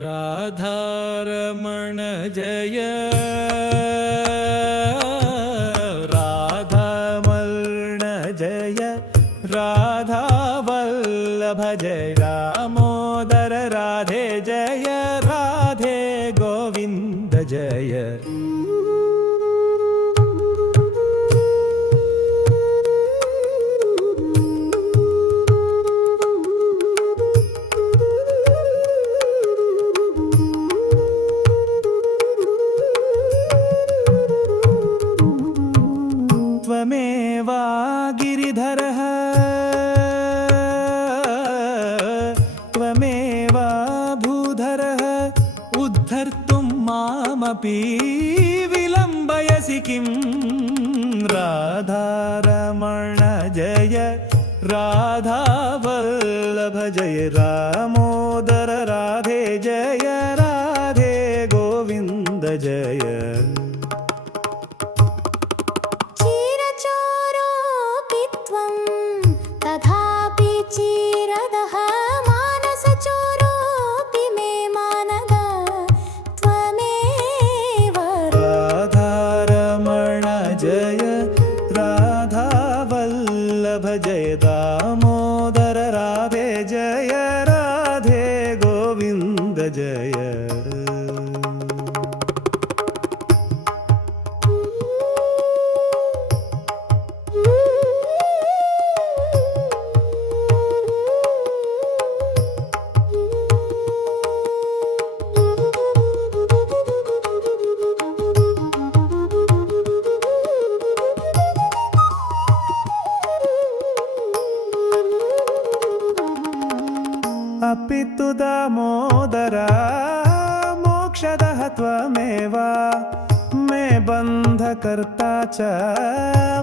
राधारमण जय राधामर्ण जय राधावल्लभ जय दामोदर राधे जय राधे गोविंद जय त्वमेवा गिरिधरः त्वमेवा भूधरः उद्धर्तुं मामपि विलम्बयसि किं राधारमण जय राधावल्लभ जय दामोदर राधे जय राधे गोविन्द जय तथापि चीरदः मानसचोरोऽपि मे मानद त्वमेव राधारमण जय राधावल्लभ जय दामोदर राधे जय राधे गोविन्द जय अपि तु दामोदरा मोक्षदः त्वमेव मे बन्धकर्ता च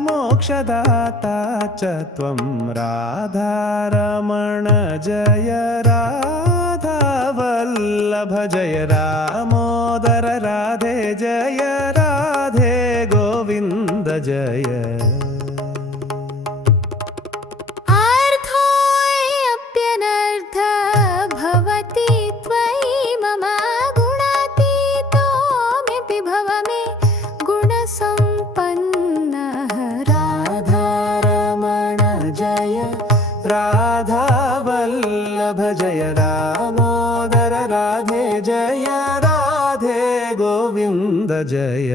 मोक्षदाता च त्वं राधारमण जय राधावल्लभ जय दामोदर राधे जय राधे गोविन्द जय राधावल्लभ जय दामोदर राधे जय राधे गोविन्द जय